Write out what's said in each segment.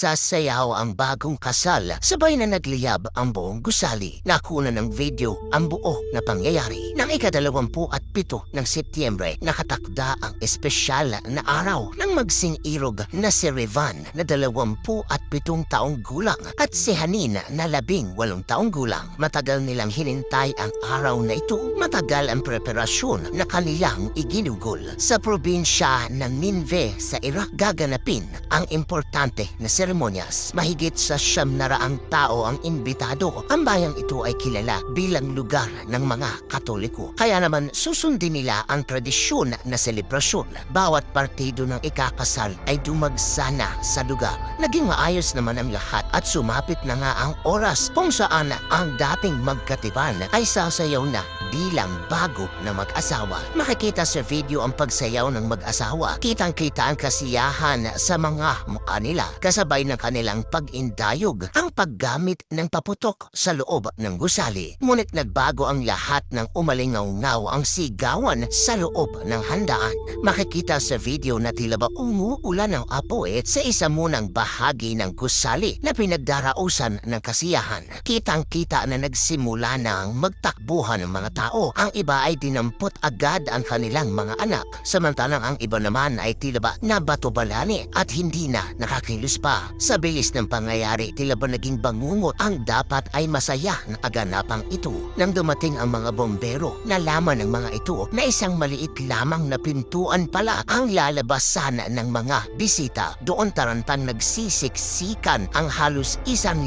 nagsasayaw ang bagong kasal, sabay na nagliyab ang buong gusali. Nakuna ng video ang buo na pangyayari. Nang ika-27 ng Setyembre, nakatakda ang espesyal na araw ng magsing-irog na si Revan na 27 taong gulang at si Hanin na 18 taong gulang. Matagal nilang hinintay ang araw na ito. Matagal ang preparasyon na kanilang iginugol. Sa probinsya ng Nineveh sa Iraq gaganapin ang importante na seremonyas. Mahigit sa 700 tao ang imbitado. Ang bayang ito ay kilala bilang lugar ng mga Katoliko. Kaya naman susundin nila ang tradisyon na selebrasyon. Bawat partido ng ikakasal ay dumagsana sa lugar. Naging maayos naman ang lahat at sumapit na nga ang oras kung saan ang dating magkatipan ay sasayaw na bilang bago na mag-asawa. Makikita sa video ang pagsayaw ng mag-asawa. Kitang-kita ang kasiyahan sa mga mukha nila kasabay ng kanilang pag-indayog ang paggamit ng paputok sa loob ng gusali. Ngunit nagbago ang lahat ng umalingaw-ngaw ang sigawan sa loob ng handaan. Makikita sa video na tila ba umuulan ng apoy sa isa munang bahagi ng gusali na pinagdarausan ng kasiyahan. Kitang-kita na nagsimula ng magtakbuhan ng mga tao. Ang iba ay dinampot agad ang kanilang mga anak, samantalang ang iba naman ay tila ba nabato-balani at hindi na nakakilos pa. Sa bilis ng pangyayari, tila ba naging bangungot ang dapat ay masaya na kaganapang ito. Nang dumating ang mga bombero, nalaman ng mga ito na isang maliit lamang na pintuan pala ang lalabasan ng mga bisita. Doon tarantang nagsisiksikan ang halos 1,000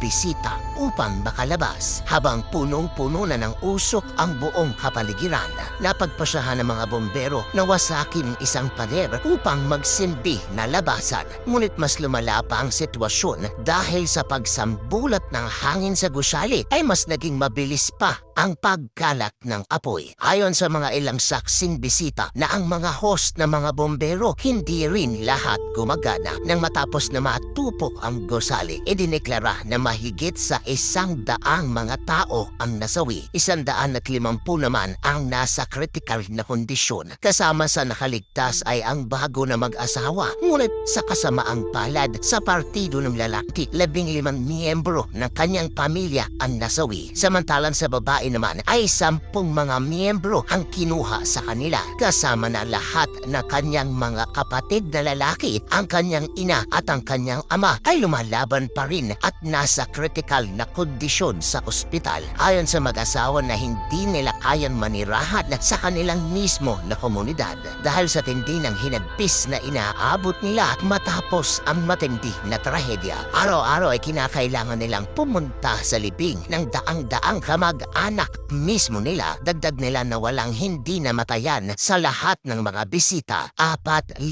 bisita upang makalabas. Habang punong-puno na ng usok ang buong kapaligiran, napagpasyahan ng mga bombero na wasakin isang pader upang magsilbi na labasan. Ngunit mas lumala pa ang sitwasyon dahil sa pagsambulat ng hangin sa gusali ay mas naging mabilis pa ang pagkalat ng apoy. Ayon sa mga ilang saksing bisita na ang mga host na mga bombero hindi rin lahat gumagana. Nang matapos na matupok ang gusali, idineklara na mahigit sa 100 mga tao ang nasawi. 150 naman ang nasa critical na kondisyon. Kasama sa nakaligtas ay ang bago na mag-asawa. Ngunit sa kasamaang palad, sa partido ng lalaki, 15 miyembro ng kanyang pamilya ang nasawi. Samantalang sa babae naman ay 10 mga miyembro ang kinuha sa kanila. Kasama na lahat na kanyang mga kapatid na lalaki, ang kanyang ina at ang kanyang ama ay lumalaban pa rin at nasa critical na kondisyon sa ospital. Ayon sa mag-asawa na hindi nila kayang manirahan sa kanilang mismo na komunidad dahil sa tindi ng hinagpis na inaabot nila matapos ang matindi na trahedya. Araw-araw ay kinakailangan nilang pumunta sa libing ng daang-daang kamag-anak mismo nila. Dagdag nila na walang hindi namatayan sa lahat ng mga bisita. 4-5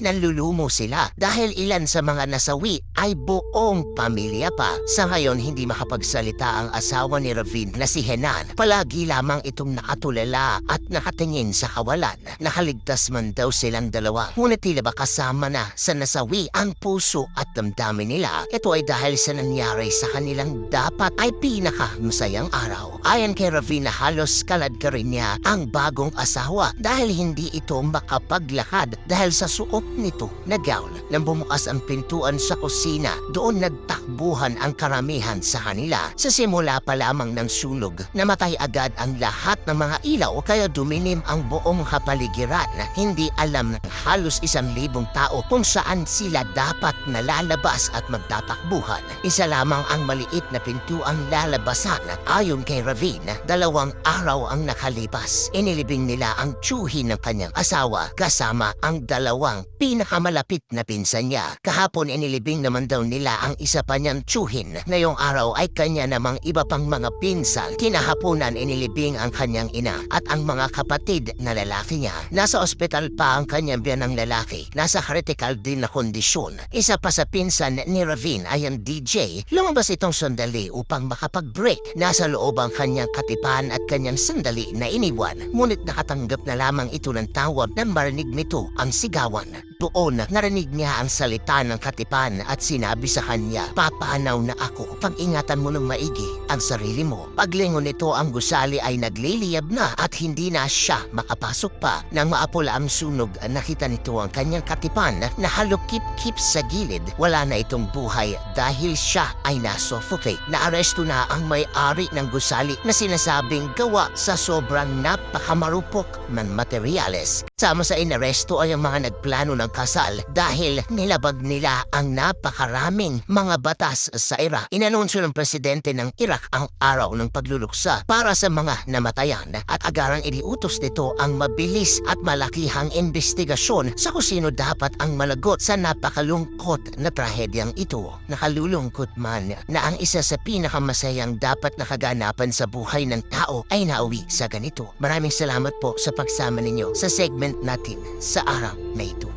nanlulumo sila dahil ilan sa mga nasawi ay buong pamilya pa. Sa ngayon, hindi makapagsalita ang asawa ni Ravin na si Hanin. Palagi lamang itong nakatulala at nakatingin sa kawalan. Nakaligtas man daw silang dalawa. Ngunit tila ba kasama na sa nasawi ang puso at damdamin nila. Ito ay dahil sa nangyari sa kanilang dapat ay pinakamasayang araw. Ayon kay Ravin na halos kalad ka rin niya ang bagong asawa dahil hindi ito makapaglakad dahil sa suot nito na gown. Nang bumukas ang pintuan sa kusina, doon nagtakbuhan ang karamihan sa kanila. Sa simula pa lamang ng sunog, namatay agad ang lahat ng mga ilaw kaya dumilim ang buong kapaligiran. Hindi alam ng halos 1,000 tao kung saan sila dapat nalalabas at magtatakbuhan. Isa lamang ang maliit na pintuang lalabasan. Ayon kay Ravin, 2 araw ang nakalipas. Inilibing nila ang tiyuhin ng kanyang asawa kasama ang 2 pinakamalapit na pinsan niya. Kahapon inilibing naman daw nila ang isa pa niyang tiyuhin. Ngayong araw ay kanya namang iba pang mga pinsan. Kinahaponan inilibing ang kanyang ina at ang mga kapatid na lalaki niya. Nasa ospital pa ang kanyang biyanang lalaki. Nasa critical din na kondisyon. Isa pa sa pinsan ni Ravin ay ang DJ. Lumabas itong sandali upang makapag-break. Nasa loob ang kanyang katipan at kanyang sandali na iniwan. Ngunit nakatanggap na lamang ito ng tawag na marinig nito ang sigawan. Doon narinig niya ang salita ng katipan at sinabi sa kanya, "Papanaw na ako. Pag-ingatan mo ng maigi ang sarili mo." Paglingon nito ang gusali ay nagliliyab na at hindi na siya makapasok pa. Nang maapula ang sunog, nakita nito ang kanyang katipan na halukip-kip sa gilid. Wala na itong buhay dahil siya ay nasuffocate. Naaresto na ang may-ari ng gusali na sinasabing gawa sa sobrang napakamarupok ng materyales. Sama sa inaresto ay ang mga nagplano ng kasal dahil nilabag nila ang napakaraming mga batas sa Iraq. Inanunsyo ng presidente ng Iraq ang araw ng pagluluksa para sa mga namatayan at agarang iniutos nito ang mabilis at malakihang investigasyon sa kung sino dapat ang malagot sa napakalungkot na trahedyang ito. Nakalulungkot man na ang isa sa pinakamasayang dapat nakaganapan sa buhay ng tao ay nauwi sa ganito. Maraming salamat po sa pagsama ninyo sa segment natin sa araw na ito.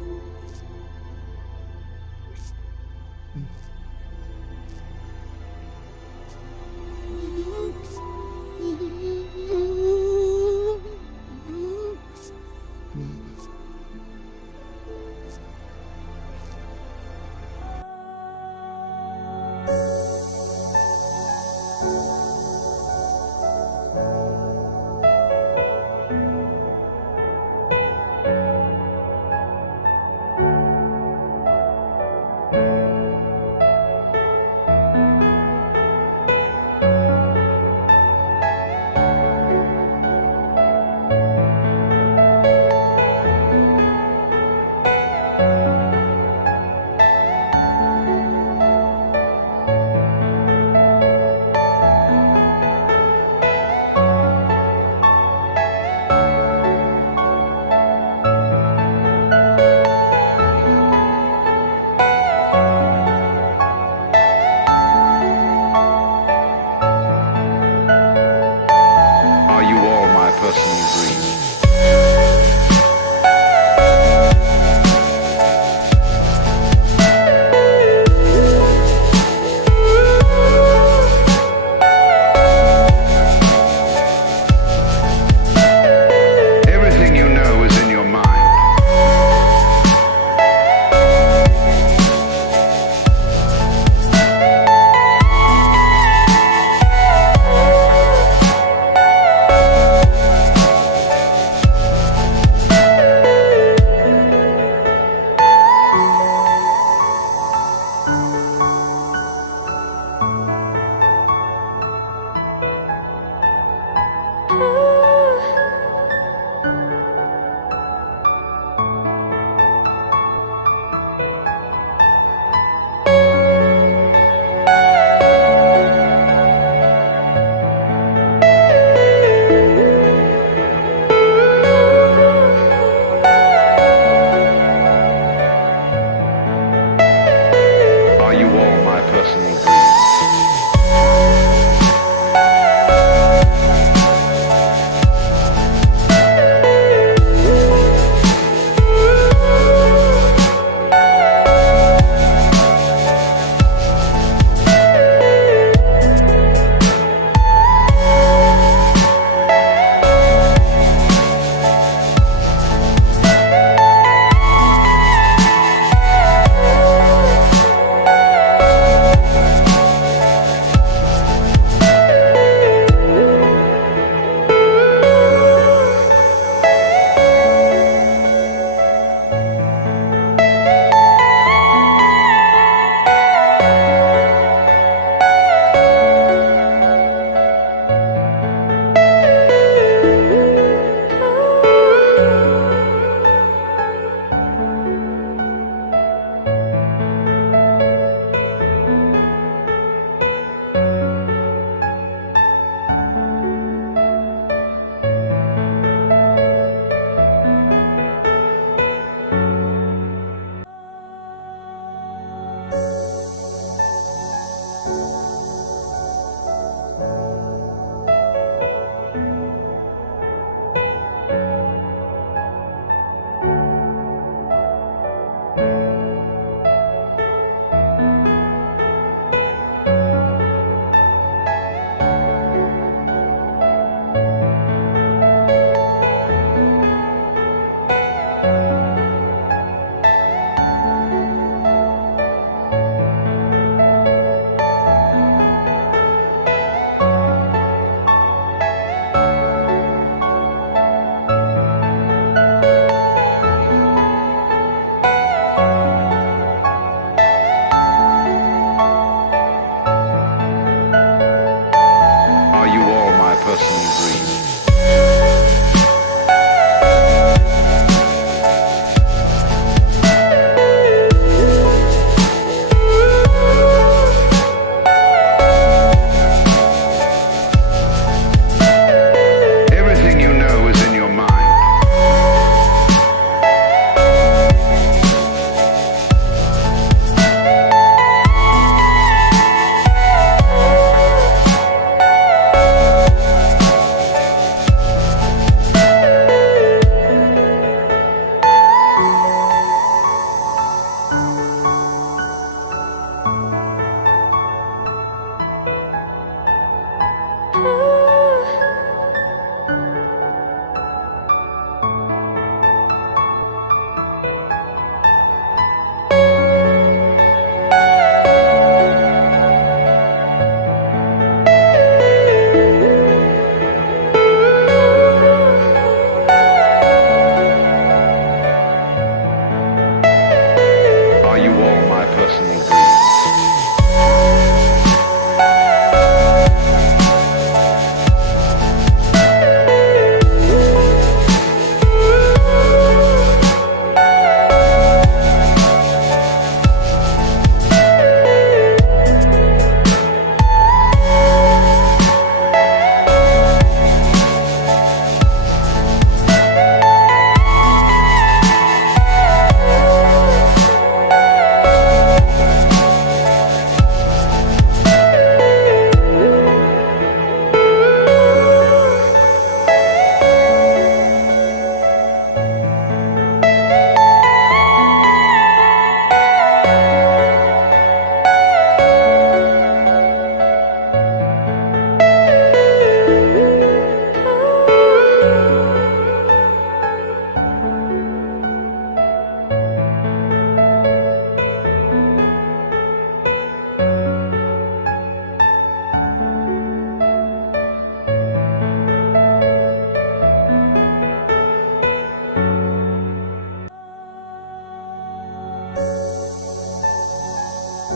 Are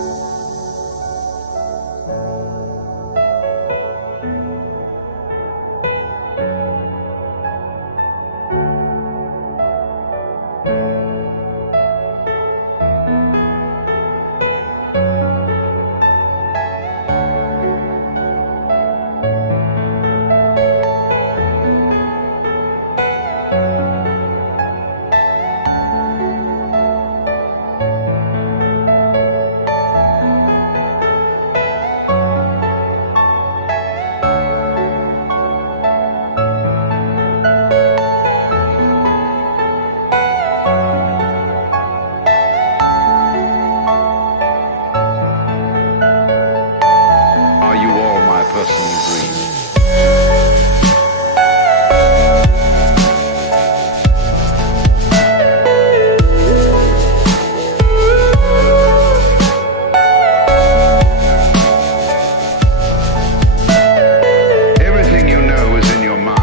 you all my personal dream? Everything you know is in your mind.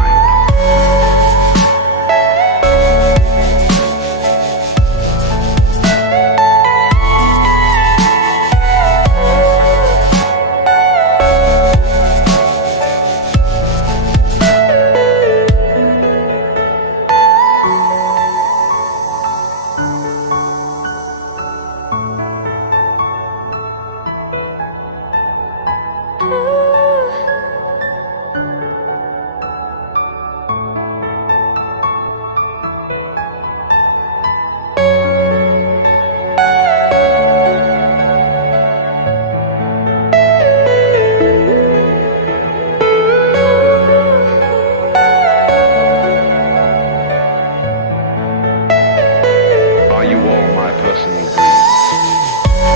Are you all my personal dreams?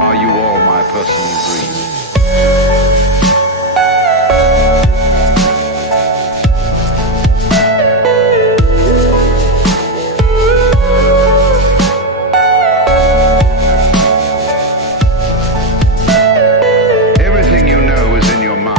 Are you all my personal dreams? Everything you know is in your mind.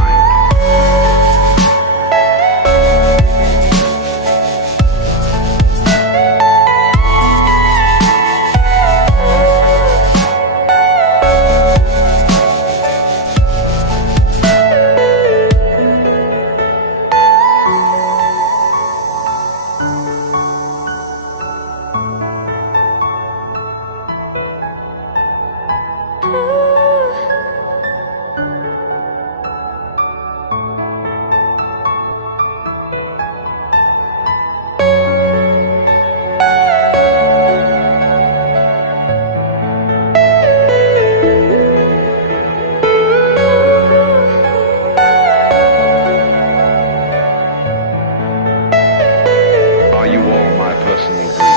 Are you all my personal dreams?